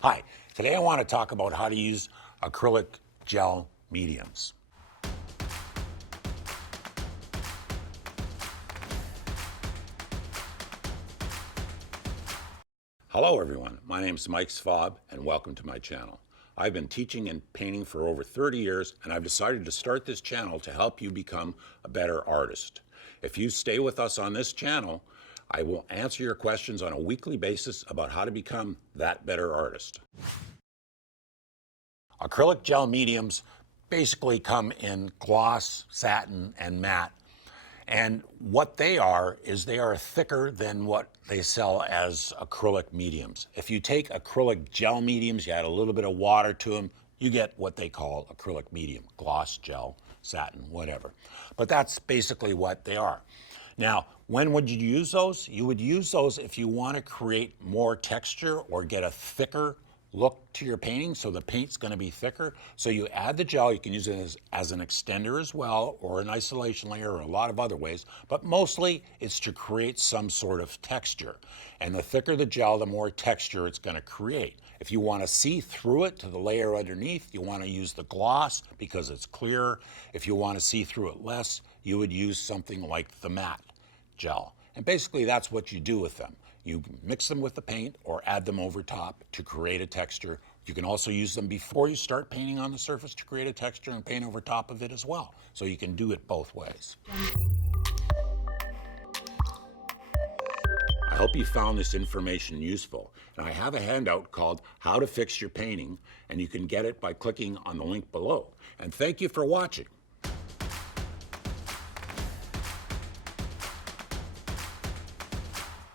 Hi, today I want to talk about how to use acrylic gel mediums. Hello everyone, my name is Mike Svob and welcome to my channel. I've been teaching and painting for over 30 years and I've decided to start this channel to help you become a better artist. If you stay with us on this channel, I will answer your questions on a weekly basis about how to become that better artist. Acrylic gel mediums basically come in gloss, satin, and matte. And what they are is they are thicker than what they sell as acrylic mediums. If you take acrylic gel mediums, you add a little bit of water to them, you get what they call acrylic medium, gloss, gel, satin, whatever. But that's basically what they are. Now, when would you use those? You would use those if you want to create more texture or get a thicker look to your painting, so the paint's going to be thicker. So you add the gel, you can use it as an extender as well, or an isolation layer, or a lot of other ways, but mostly it's to create some sort of texture. And the thicker the gel, the more texture it's going to create. If you want to see through it to the layer underneath, you want to use the gloss because it's clearer. If you want to see through it less, you would use something like the matte gel. And basically that's what you do with them. You mix them with the paint or add them over top to create a texture. You can also use them before you start painting on the surface to create a texture and paint over top of it as well. So you can do it both ways. I hope you found this information useful. And I have a handout called How to Fix Your Painting, and you can get it by clicking on the link below. And thank you for watching.